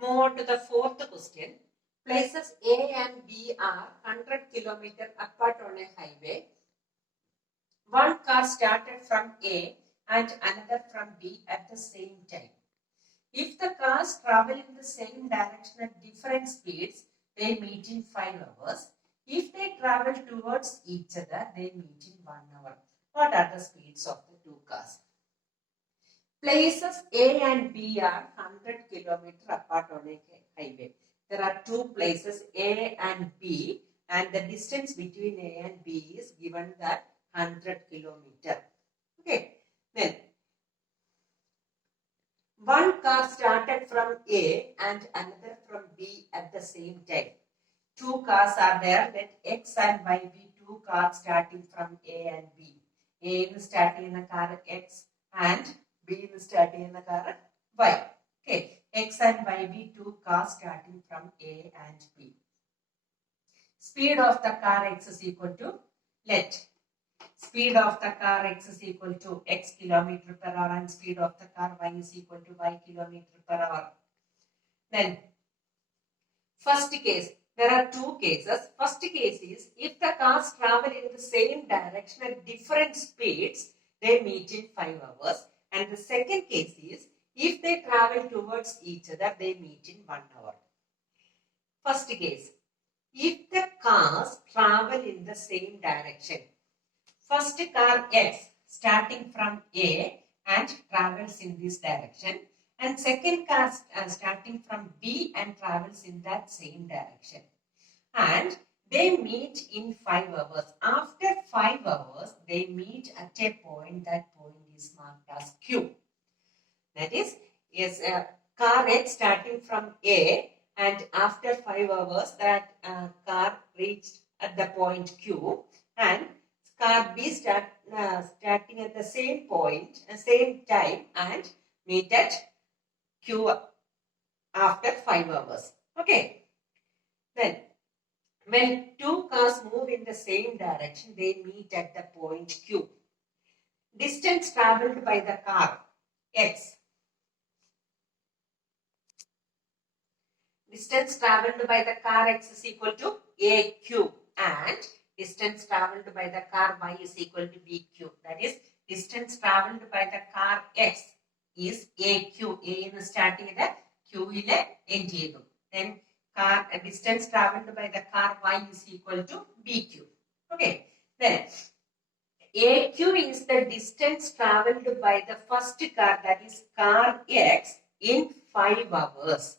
Move on to the fourth question. Places A and B are 100 kilometers apart on a highway. One car started from A and another from B at the same time. If the cars travel in the same direction at different speeds, they meet in 5 hours. If they travel towards each other, they meet in 1 hour. What are the speeds of the two cars? Places A and B are 100 kilometers apart on a highway. There are two places A and B, and the distance between A and B is given that 100 kilometers. Okay. Then one car started from A and another from B at the same time. Two cars are there. Let X and Y be two cars starting from A and B. A is starting in the car X and B is starting in the car Y. Okay. X and Y be two cars starting from A and B. Speed of the car X is equal to, let speed of the car X is equal to X kilometer per hour and speed of the car Y is equal to Y kilometer per hour. Then, first case, there are two cases. First case is, if the cars travel in the same direction at different speeds, they meet in 5 hours. And the second case is, if they travel towards each other, they meet in 1 hour. First case, if the cars travel in the same direction, first car X starting from A and travels in this direction, and second car starting from B and travels in that same direction, and they meet in 5 hours. After 5 hours, they meet at a point. That point is marked as Q. That is car X starting from A, and after 5 hours, that car reached at the point Q, and car B starting at the same point, same time, and meet at Q after 5 hours. Okay. Then, when two cars move in the same direction, they meet at the point Q. Distance traveled by the car X. Distance traveled by the car X is equal to AQ, and distance traveled by the car Y is equal to BQ. That is, distance traveled by the car X is AQ. A is starting at Q in end chedu. Then distance traveled by the car Y is equal to BQ. Okay. Then AQ is the distance traveled by the first car, that is car X, in 5 hours.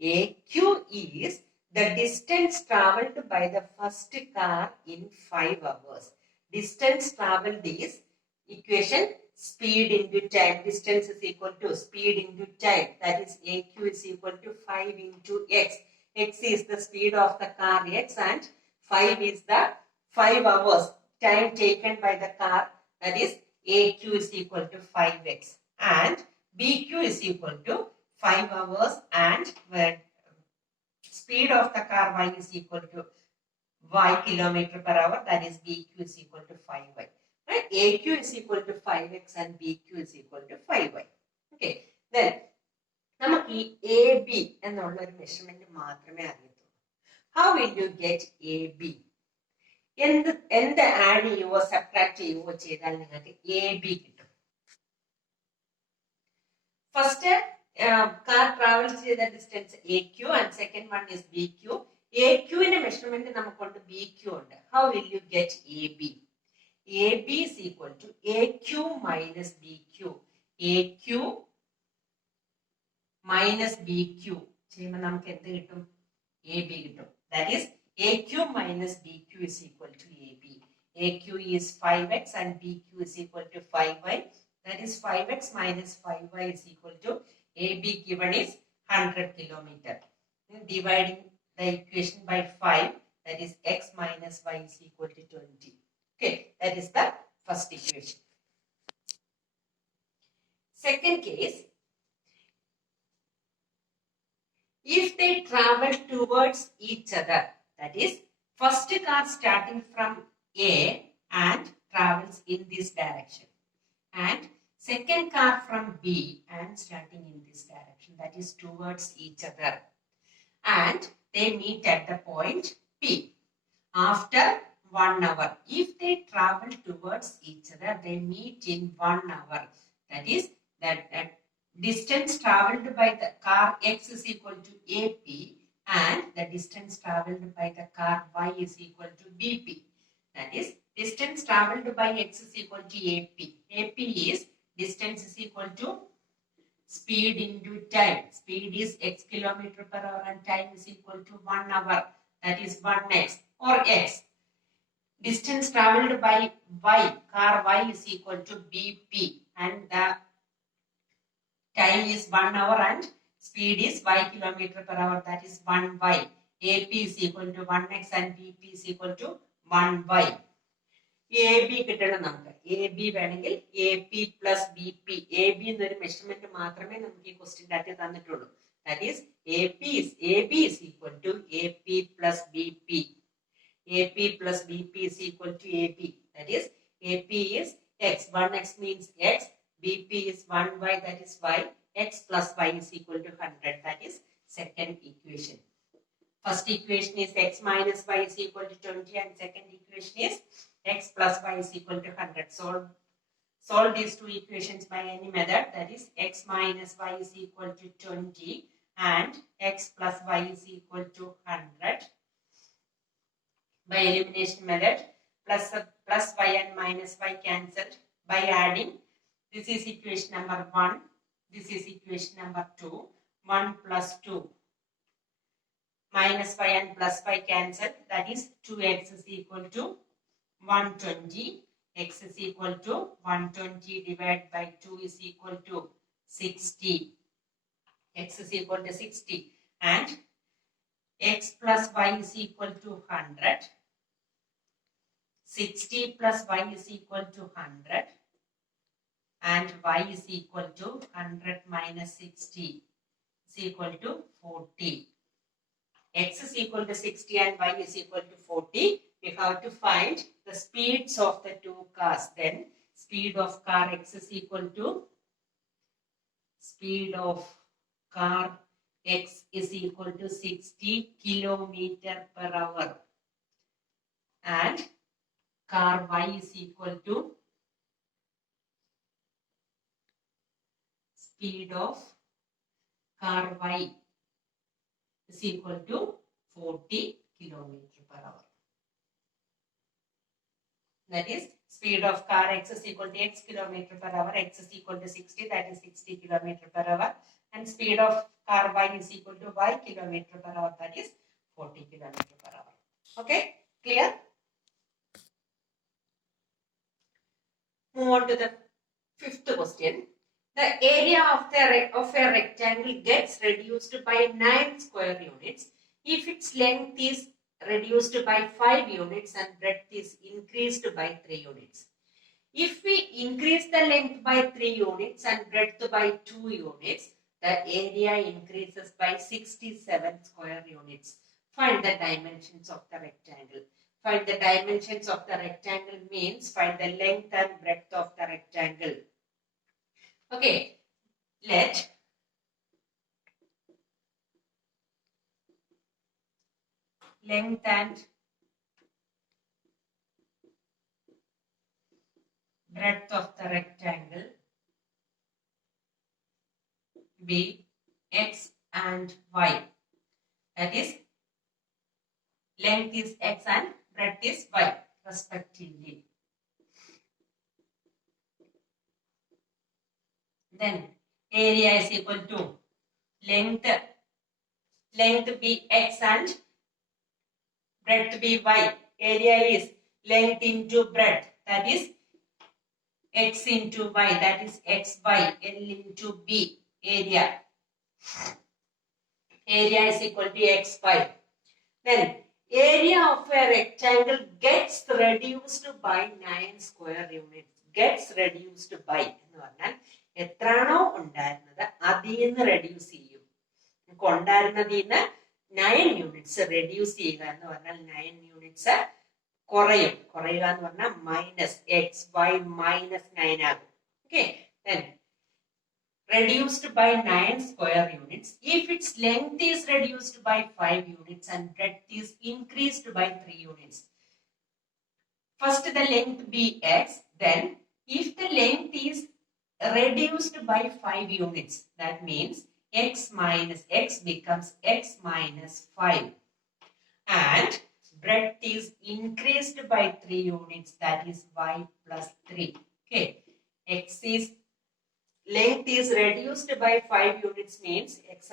AQ is the distance traveled by the first car in 5 hours. Distance traveled is equation speed into time. Distance is equal to speed into time. That is AQ is equal to 5 into X. X is the speed of the car X and 5 is the 5 hours time taken by the car. That is AQ is equal to 5X. And BQ is equal to 5 hours and speed of the car Y is equal to Y kilometer per hour, that is BQ is equal to 5Y. Right? AQ is equal to 5X and BQ is equal to 5Y. Okay. Then, നമുക്ക് ഈ AB എന്നുള്ള ഒരു measurement മാത്രമേ അറിയത്തുള്ളൂ. How will you get AB? എന്ത് add ചെയ്യുവോ subtract ചെയ്യുവോ ചെയ്താൽ നിങ്ങൾക്ക് AB കിട്ടും. ഫസ്റ്റ് car travels ചെയ്ത distance AQ and second one is BQ. AQ ന്റെ മെഷർമെന്റ് നമുക്കുണ്ട്, BQ ഉണ്ട്. How will you get AB? AB is equal to AQ minus BQ. AQ minus BQ ചെയ്യുമ്പോൾ നമുക്ക് എന്ത് കിട്ടും? AB കിട്ടും. That is AQ minus BQ is equal to AB. AQ is 5X and BQ is equal to 5Y. That is 5X minus 5Y is equal to AB given is 100 kilometer. Dividing the equation by 5, that is X minus Y is equal to 20. Okay, that is the first equation. Second case, if they travel towards each other, that is, first car starting from A and travels in this direction, and second car from B and starting in this direction, that is towards each other, and they meet at the point P after 1 hour. If they travel towards each other, they meet in 1 hour. That is that distance traveled by the car X is equal to AP, and the distance traveled by the car Y is equal to BP. That is, distance traveled by X is equal to AP. AP is distance is equal to speed into time. Speed is x kilometer per hour and time is equal to 1 hour. That is 1x or x. Distance traveled by Y, car Y is equal to BP, and the time is 1 hour and speed is y kilometer per hour, that is 1y. AP is equal to 1x and BP is equal to 1y. AB കിട്ടണം നമുക്ക്. AB വേണമെങ്കിൽ AP plus BP. AB എന്നൊരു measurement മാത്രമേ നമുക്ക് ഈ ക്വസ്റ്റ്യൻ്റെ അകത്ത് തന്നിട്ടുള്ളൂ. That is AB is equal to AP plus BP. AP plus BP is equal to AB. That is AP is x. 1x means x. BP is 1y, that is y. X plus y is equal to 100. That is second equation. First equation is x minus y is equal to 20, and second equation is x plus y is equal to 100. Solve these two equations by any method. That is x minus y is equal to 20 and x plus y is equal to 100. By elimination method, plus y and minus y cancelled. By adding, this is equation number 1, this is equation number 2. 1 plus 2, minus y and plus y cancelled. That is 2x is equal to 120. X is equal to 120 divided by 2 is equal to 60. X is equal to 60, and x plus y is equal to 100. 60 plus y is equal to 100, and y is equal to 100 minus 60 is equal to 40. X is equal to 60 and y is equal to 40. We have to find the speeds of the two cars. Then speed of car X is equal to speed of car X is equal to 60 kilometer per hour, and car Y is equal to speed of car Y is equal to 40 kilometer per hour. That is, speed of car X is equal to x kilometer per hour. X is equal to 60, that is 60 kilometer per hour, and speed of car Y is equal to y kilometer per hour, that is 40 kilometer per hour. Okay, clear? Move on to the fifth question. The area of a rectangle gets reduced by 9 square units if its length is reduced by 5 units and breadth is increased by 3 units. If we increase the length by 3 units and breadth by 2 units, the area increases by 67 square units. Find the dimensions of the rectangle. Find the dimensions of the rectangle means find the length and breadth of the rectangle. Okay, let length and breadth of the rectangle be x and y. That is, length is x and breadth is y respectively. Then area is equal to length be x and breadth be y. Area is length into breadth, that is x into y, that is xy, L into b. Area is equal to xy. Then area of a rectangle gets reduced by 9 square units. Gets reduced by എന്ന് പറഞ്ഞാൽ എത്രയാണോ ഉണ്ടായിരുന്നത് അതിൽ നിന്ന് reduce ചെയ്യും. നമുക്ക് ഉണ്ടായിരുന്നതിൽ നിന്ന് 9 units reduce ചെയ്യുക എന്ന് പറഞ്ഞാൽ 9 യൂണിറ്റ്സ് കുറയുക എന്ന് പറഞ്ഞാൽ minus xy minus 9 ആകും. Okay, Then reduced by 9 square units if its length is reduced by 5 units and breadth is increased by 3 units. First the length be x, then if the length is reduced by 5 units, that means x minus x becomes x minus 5, and breadth is increased by 3 units, that is y plus 3. Okay, length is reduced by 5 units means x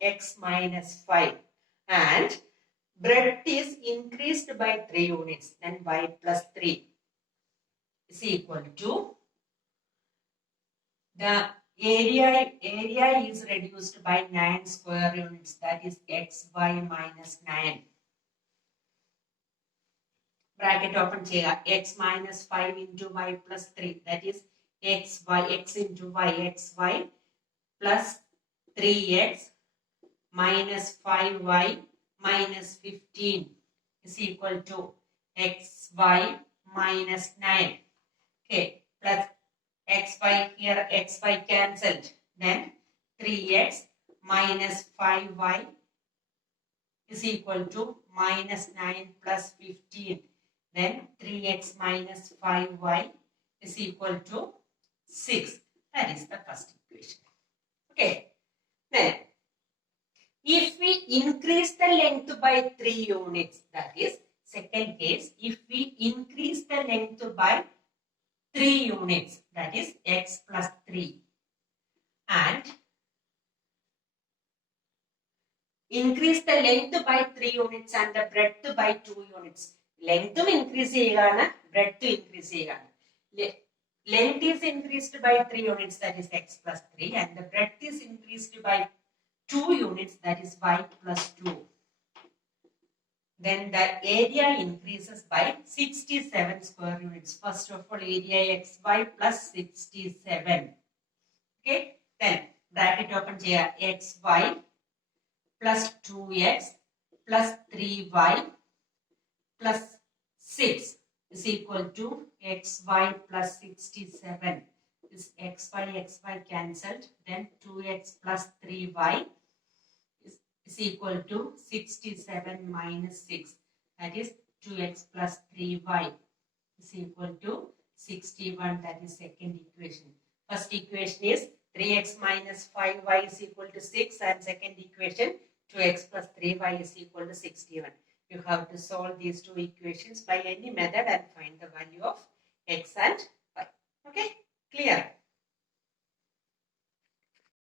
x minus 5, and breadth is increased by 3 units, then y plus 3 is equal to the area is reduced by 9 square units, that is xy minus 9. Bracket open cheyya, x minus 5 into y plus 3, that is x into y, xy plus 3x minus 5y minus 15 is equal to xy minus 9. Okay, plus xy, here xy cancelled, then 3x minus 5y is equal to minus 9 plus 15, then 3x minus 5y is equal to 6. That is the first equation. Okay, then if we increase the length by 3 units, that is second case, if we increase the length by 3 units, that is x plus 3, and increase the length by 3 units and the breadth by 2 units. Length increase cheyana, breadth increase cheyana. Length is increased by 3 units, that is x plus 3, and the breadth is increased by 2 units, that is y plus 2. Then the area increases by 67 square units. First of all, area xy plus 67. Okay, then bracket open cheyya, xy plus 2x plus 3y plus 6 is equal to xy plus 67. This xy cancelled, then 2x plus 3y is equal to 67 minus 6, that is 2x plus 3y is equal to 61, that is second equation. First equation is 3x minus 5y is equal to 6, and second equation 2x plus 3y is equal to 61. You have to solve these two equations by any method and find the value of x and y. Okay, clear?